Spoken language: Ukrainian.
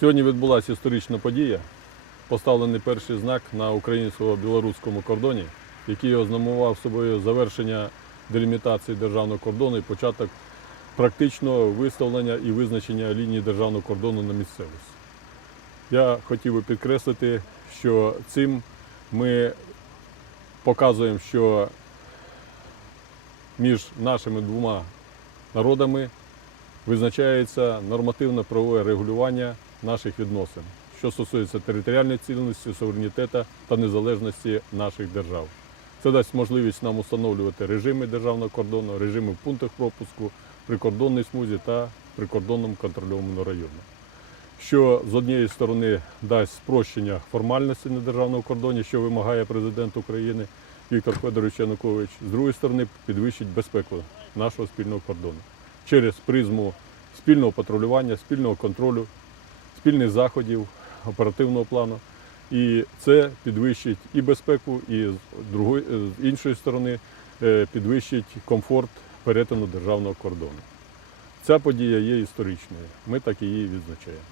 Сьогодні відбулася історична подія. Поставлений перший знак на українсько-білоруському кордоні, який ознаменував собою завершення делімітації державного кордону і початок практичного виставлення і визначення лінії державного кордону на місцевості. Я хотів би підкреслити, що цим ми показуємо, що між нашими двома народами визначається нормативно-правове регулювання наших відносин, що стосується територіальної цілісності, суверенітету та незалежності наших держав. Це дасть можливість нам встановлювати режими державного кордону, режими в пунктах пропуску, прикордонній смузі та прикордонному контрольованому районі. Що з однієї сторони дасть спрощення формальності на державному кордоні, що вимагає президент України Віктор Федорович Янукович, з другої сторони підвищить безпеку нашого спільного кордону через призму спільного патрулювання, спільного контролю, спільних заходів, оперативного плану. І це підвищить і безпеку, і з другої з іншої сторони е, підвищить комфорт перетину державного кордону. Ця подія є історичною. Ми так її відзначаємо.